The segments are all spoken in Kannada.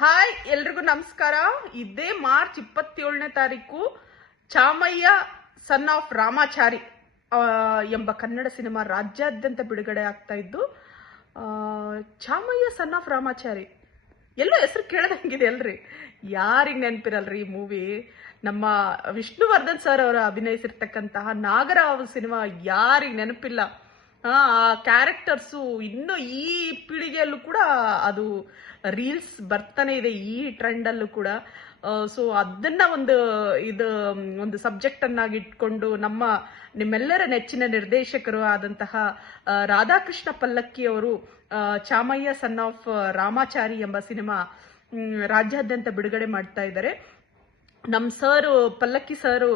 ಹಾಯ್ ಎಲ್ರಿಗೂ ನಮಸ್ಕಾರ. ಇದೇ ಮಾರ್ಚ್ 27ನೇ ತಾರೀಕು ಚಾಮಯ್ಯ ಸನ್ ಆಫ್ ರಾಮಾಚಾರಿ ಎಂಬ ಕನ್ನಡ ಸಿನಿಮಾ ರಾಜ್ಯಾದ್ಯಂತ ಬಿಡುಗಡೆ ಆಗ್ತಾ ಇದ್ದು, ಚಾಮಯ್ಯ ಸನ್ ಆಫ್ ರಾಮಾಚಾರಿ ಎಲ್ಲೋ ಹೆಸರು ಕೇಳದಂಗಿದೆ ಅಲ್ರಿ. ಯಾರಿಗೆ ನೆನಪಿರಲ್ರಿ ಈ ಮೂವಿ? ನಮ್ಮ ವಿಷ್ಣುವರ್ಧನ್ ಸರ್ ಅವರ ಅಭಿನಯಿಸಿರ್ತಕ್ಕಂತಹ ನಾಗರಾವ್ ಸಿನಿಮಾ ಯಾರಿಗೆ ನೆನಪಿಲ್ಲ? ಆ ಕ್ಯಾರೆಕ್ಟರ್ಸು ಇನ್ನೂ ಈ ಪೀಳಿಗೆಯಲ್ಲೂ ಕೂಡ ಅದು ರೀಲ್ಸ್ ಬರ್ತಾನೆ ಇದೆ, ಈ ಟ್ರೆಂಡ್ ಅಲ್ಲೂ ಕೂಡ. ಸೊ ಅದನ್ನ ಒಂದು ಸಬ್ಜೆಕ್ಟ್ ಅನ್ನಾಗಿ ಇಟ್ಕೊಂಡು ನಿಮ್ಮೆಲ್ಲರ ನೆಚ್ಚಿನ ನಿರ್ದೇಶಕರು ಆದಂತಹ ರಾಧಾಕೃಷ್ಣ ಪಲ್ಲಕ್ಕಿ ಅವರು ಚಾಮಯ್ಯ ಸನ್ ಆಫ್ ರಾಮಾಚಾರಿ ಎಂಬ ಸಿನಿಮಾ ರಾಜ್ಯಾದ್ಯಂತ ಬಿಡುಗಡೆ ಮಾಡ್ತಾ ಇದ್ದಾರೆ. ನಮ್ಮ ಸರ್ ಪಲ್ಲಕ್ಕಿ ಸರ್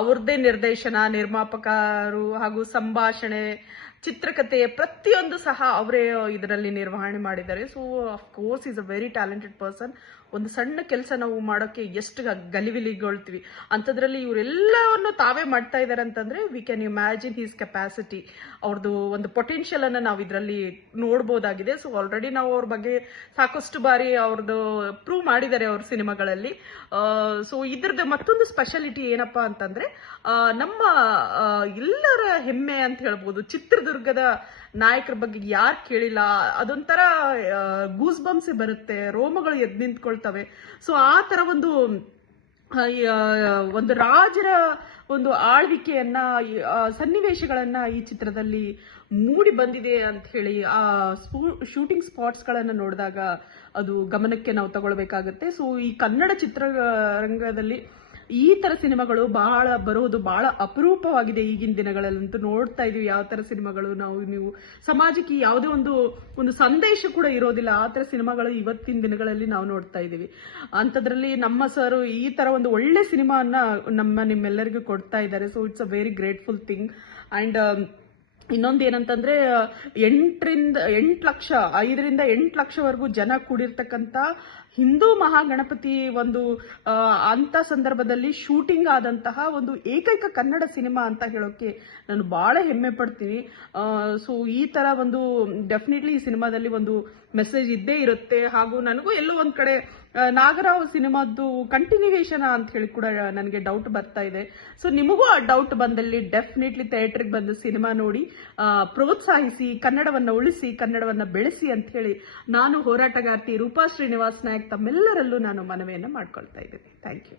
ಅವ್ರದ್ದೇ ನಿರ್ದೇಶನ, ನಿರ್ಮಾಪಕರು ಹಾಗೂ ಸಂಭಾಷಣೆ, ಚಿತ್ರಕಥೆ ಪ್ರತಿಯೊಂದು ಸಹ ಅವರೇ ಇದರಲ್ಲಿ ನಿರ್ವಹಣೆ ಮಾಡಿದ್ದಾರೆ. So of course is a very talented person. ಒಂದು ಸಣ್ಣ ಕೆಲಸ ನಾವು ಮಾಡೋಕ್ಕೆ ಎಷ್ಟು ಗಲಿಬಿಲಿಗೊಳ್ತೀವಿ, ಅಂಥದ್ರಲ್ಲಿ ಇವರೆಲ್ಲವನ್ನು ತಾವೇ ಮಾಡ್ತಾ ಇದ್ದಾರೆ ಅಂತಂದ್ರೆ we can imagine his capacity. ಅವ್ರದ್ದು ಒಂದು ಪೊಟೆನ್ಷಿಯಲ್ ಅನ್ನ ನಾವು ಇದರಲ್ಲಿ ನೋಡ್ಬೋದಾಗಿದೆ. ಸೊ ಆಲ್ರೆಡಿ ನಾವು ಅವ್ರ ಬಗ್ಗೆ ಸಾಕಷ್ಟು ಬಾರಿ ಅವ್ರದ್ದು ಪ್ರೂವ್ ಮಾಡಿದ್ದಾರೆ ಅವ್ರ ಸಿನಿಮಾಗಳಲ್ಲಿ. ಸೊ ಇದ್ರದ್ದು ಮತ್ತೊಂದು ಸ್ಪೆಷಾಲಿಟಿ ಏನಪ್ಪಾ ಅಂತಂದ್ರೆ, ನಮ್ಮ ಎಲ್ಲರ ಹೆಮ್ಮೆ ಅಂತ ಹೇಳ್ಬೋದು, ಚಿತ್ರದುರ್ಗದ ನಾಯಕರ ಬಗ್ಗೆ ಯಾರು ಕೇಳಿಲ್ಲ, ಅದೊಂಥರ ಗೂಸ್ ಬಂಪ್ಸ್ ಬರುತ್ತೆ, ರೋಮಗಳು ಎದ್ದು ನಿಂತ್ಕೊಳ್ತವೆ. ಸೊ ಆ ತರ ಒಂದು ರಾಜರ ಒಂದು ಆಳ್ವಿಕೆಯನ್ನ, ಸನ್ನಿವೇಶಗಳನ್ನ ಈ ಚಿತ್ರದಲ್ಲಿ ಮೂಡಿ ಬಂದಿದೆ ಅಂತ ಹೇಳಿ ಆ ಶೂಟಿಂಗ್ ಸ್ಪಾಟ್ಸ್ ಗಳನ್ನ ನೋಡಿದಾಗ ಅದು ಗಮನಕ್ಕೆ ನಾವು ತಗೊಳ್ಬೇಕಾಗತ್ತೆ. ಸೊ ಈ ಕನ್ನಡ ಚಿತ್ರರಂಗದಲ್ಲಿ ಈ ತರ ಸಿನಿಮಾಗಳು ಬರೋದು ಬಹಳ ಅಪರೂಪವಾಗಿದೆ. ಈಗಿನ ದಿನಗಳಲ್ಲಂತೂ ನೋಡ್ತಾ ಇದೀವಿ ಯಾವ ತರ ಸಿನಿಮಾಗಳು ನೀವು ಸಮಾಜಕ್ಕೆ ಯಾವುದೇ ಒಂದು ಸಂದೇಶ ಕೂಡ ಇರೋದಿಲ್ಲ, ಆ ತರ ಸಿನಿಮಾಗಳು ಇವತ್ತಿನ ದಿನಗಳಲ್ಲಿ ನಾವು ನೋಡ್ತಾ ಇದೀವಿ. ಅಂಥದ್ರಲ್ಲಿ ನಮ್ಮ ಸರ್ ಈ ತರ ಒಂದು ಒಳ್ಳೆ ಸಿನಿಮಾನ ನಿಮ್ಮೆಲ್ಲರಿಗೂ ಕೊಡ್ತಾ ಇದ್ದಾರೆ. So it's a very grateful thing. And ಇನ್ನೊಂದೇನಂತಂದ್ರೆ 5ರಿಂದ 8 ಲಕ್ಷವರೆಗೂ ಜನ ಕೂಡಿರ್ತಕ್ಕಂಥ ಹಿಂದೂ ಮಹಾಗಣಪತಿ ಅಂತ ಸಂದರ್ಭದಲ್ಲಿ ಶೂಟಿಂಗ್ ಆದಂತಹ ಒಂದು ಏಕೈಕ ಕನ್ನಡ ಸಿನಿಮಾ ಅಂತ ಹೇಳೋಕೆ ನಾನು ಬಹಳ ಹೆಮ್ಮೆ ಪಡ್ತೀನಿ. ಸೊ ಈ ತರ ಡೆಫಿನೆಟ್ಲಿ ಈ ಸಿನಿಮಾದಲ್ಲಿ ಒಂದು ಮೆಸೇಜ್ ಇದ್ದೇ ಇರುತ್ತೆ. ಹಾಗೂ ನನಗೂ ಎಲ್ಲೋ ಒಂದ್ ಕಡೆ ನಾಗರಾವ್ ಸಿನಿಮಾದ್ದು ಕಂಟಿನ್ಯೂವೇಷನ್ ಅಂತ ಹೇಳಿ ಕೂಡ ನನಗೆ ಡೌಟ್ ಬರ್ತಾ ಇದೆ. ಸೊ ನಿಮಗೂ ಆ ಡೌಟ್ ಬಂದಲ್ಲಿ ಡೆಫಿನೆಟ್ಲಿ ಥಿಯೇಟರ್ಗೆ ಬಂದು ಸಿನಿಮಾ ನೋಡಿ ಪ್ರೋತ್ಸಾಹಿಸಿ, ಕನ್ನಡವನ್ನ ಉಳಿಸಿ, ಕನ್ನಡವನ್ನ ಬೆಳೆಸಿ ಅಂತ ಹೇಳಿ ನಾನು ಹೋರಾಟಗಾರ್ತಿ ರೂಪಾ ಶ್ರೀನಿವಾಸ್ ನಾಯಕ್ ತಮ್ಮೆಲ್ಲರಲ್ಲೂ ನಾನು ಮನವಿಯನ್ನ ಮಾಡ್ಕೊಳ್ತಾ ಇದ್ದೀನಿ. Thank you.